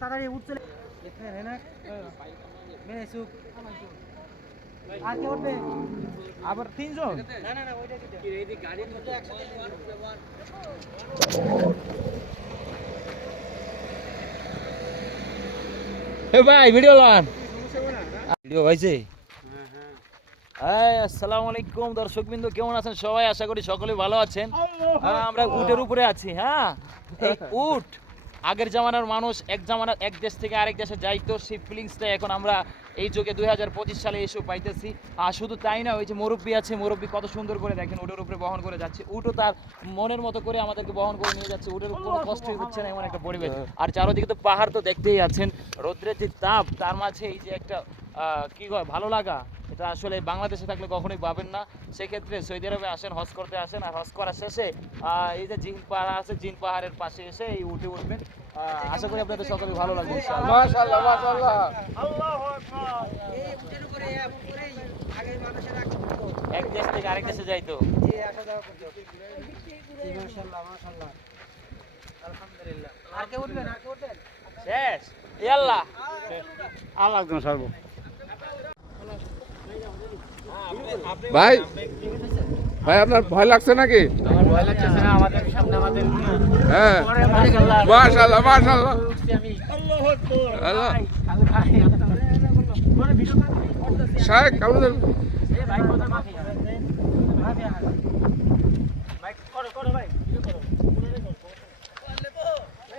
তাড়াতাড়ি উঠছে আর কে উঠবে আবার তিনজন না না না ওইটা দিতে এই গাড়ির মধ্যে একসাথে এ ভাই ভিডিও লন ভিডিও হইছে আসসালামু আলাইকুম দর্শকবৃন্দ, কেমন আছেন সবাই? আশা করি সকলে ভালো আছেন। আমরা উটের উপরে আছি। হ্যাঁ, এই উট আগের জামানার মানুষ এক দেশ থেকে আরেক দেশে যাইতো, সেই ফিলিংসটা এখন আমরা এই যুগে 2025 সালে এসে পাইতেছি। আর শুধু তাই না, ওই যে মুরব্বী আছে, মুরব্বী কত সুন্দর করে দেখেন উটের উপরে বহন করে যাচ্ছে। উটও তার মনের মতো করে আমাদেরকে বহন করে নিয়ে যাচ্ছে। উটের কোনো কষ্টই হচ্ছে না, এমন একটা পরিবেশ। আর চারদিকে তো পাহাড় তো দেখতেই আছেন, রৌদ্রের যে তাপ, তার মাঝে এই যে একটা কি হয় ভালো লাগা, এটা আসলে বাংলাদেশে থাকলে কখনোই পাবেন না। সেক্ষেত্রে সৌদি আরবে আসেন, হজ করতে আসেন, আর হজ করার শেষে এই যে জিন পাহাড় আছে, জিন পাহাড়ের পাশে এসে এই উঠে উঠবেন। আশা করি আপনাদের সকলে ভালো লাগবে ইনশাআল্লাহ। মাশাআল্লাহ মাশাআল্লাহ। আল্লাহু আকবার। এই উটের উপরে এমন করে আগে মানুষেরা এক দেশ থেকে আরেক দেশে যাইতো। জি আসা যাওয়া করতে। জি মাশাআল্লাহ মাশাআল্লাহ, আলহামদুলিল্লাহ। আর কে উঠবেন? আর কে উঠবেন? শেষ ইয়াল্লাহ আল্লাহ একদম সর্ব। ভাই ভাই আপনার ভয় লাগছে নাকি? আমার ভয় লাগছে না, আমাদের সামনে আমাদের হ্যাঁ মাশাআল্লাহ মাশাআল্লাহ মাশাআল্লাহ। আমি আল্লাহু আকবার। আল্লাহ ভাই মানে ভিডিও করতেছি। শায়েখ কেমন আছেন? এই ভাই কথা মাফি মাফি ভাই করো ভাই ভিডিও করো করলে তো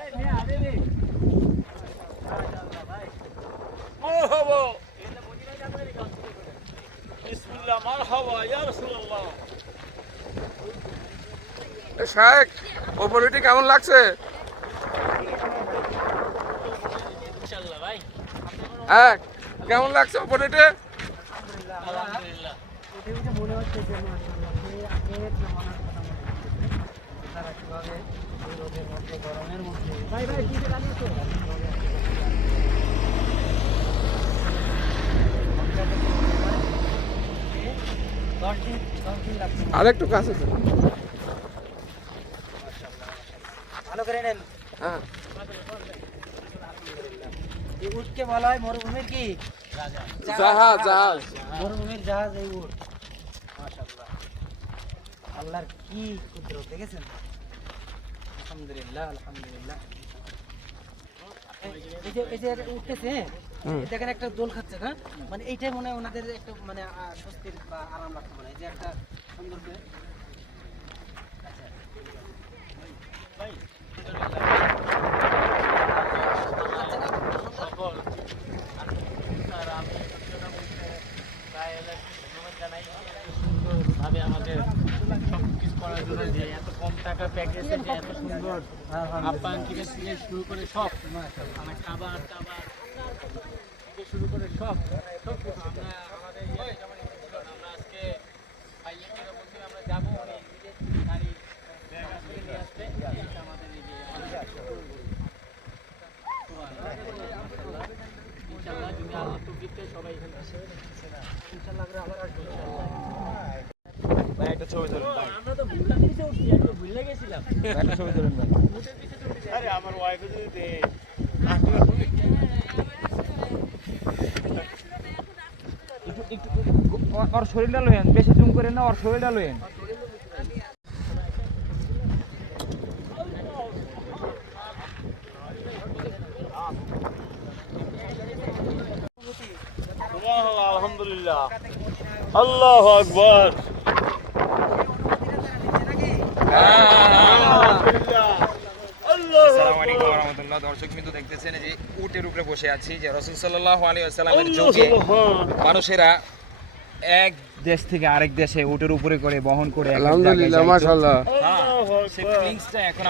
এই মিয়া আরে রে মাশাআল্লাহ ভাই মারহাবা বিসমিল্লাহ মারহাবা ইয়া রাসূলুল্লাহ। শায়েখ ওপরিটি কেমন লাগছে? ইনশাআল্লাহ ভাই হ্যাঁ কেমন লাগছে ওপরিটি? আলহামদুলিল্লাহ। ওটা মনে হচ্ছে যে মাশাআল্লাহ এই আগের জামানার কথা মনে হচ্ছে তারা কিভাবে এই রোদের মধ্যে গরমের মধ্যে ভাই ভাই দিতে লাগিয়েছো আরেকটু কাছে আছে। ভালো করে নেন। হ্যাঁ এই উটকে বলা হয় মরুভূমির কি জাহাজ জাহাজ। মরুভূমির জাহাজ এই উট। মাশাআল্লাহ, আল্লাহর কি কুদরত দেখেছেন? আলহামদুলিল্লাহ আলহামদুলিল্লাহ। এই যে উঠতেছে, দেখেন একটা দোল খাচ্ছে না, মানে এইটাই মনে হয় ওনাদের একটা মানে স্বস্তির বা আরাম লাগছে মনে হয় যে একটা সুন্দর করে। ভাবে আমাদের সবকিছু করার জন্য যে এত কম টাকা প্যাকেজে যে এত সুন্দর আপ্যায়ন থেকে শুরু করে সব আমার খাবার টাবার থেকে শুরু করে সব সব কিছু আমরা আমাদের যেমন আমরা আজকে ভাইয়ের থেকে বলছি আমরা যাবো উনি নিজে গাড়ি ব্যাগ আসলে নিয়ে আসবে আমাদের এই যে ইনশাআল্লাহ যদি আল্লাহ তৌফিক দেয় সবাই এখানে আসে ইনশাআল্লাহ আমরা আবার আসবো ইনশাআল্লাহ। ভাই একটা ছবি ধরুন ভাই। আমরা তো ভুলটা পিছে উঠছি, একটু ভুলে গেছিলাম। একটা ছবি ধরুন ভাই। আরে আমার ওয়াইফে যদি দে একটু ওর শরীরটা লয়েন, বেশি জুম করেন না, ওর শরীরটা লয়েন। আলহামদুলিল্লাহ আল্লাহু আকবার। আসসালামু আলাইকুম ওয়া রাহমাতুল্লাহ। দর্শকবৃন্দ দেখতেছেন যে উটের উপরে বসে আছি, যে রাসূল সাল্লাল্লাহু আলাইহি ওয়াসাল্লামের যুগে মানুষেরা এক দেশ থেকে আরেক দেশে উটের উপরে করে বহন করে আলহামদুলিল্লাহ মাশাআল্লাহ। সেই ফিলিংসটা এখন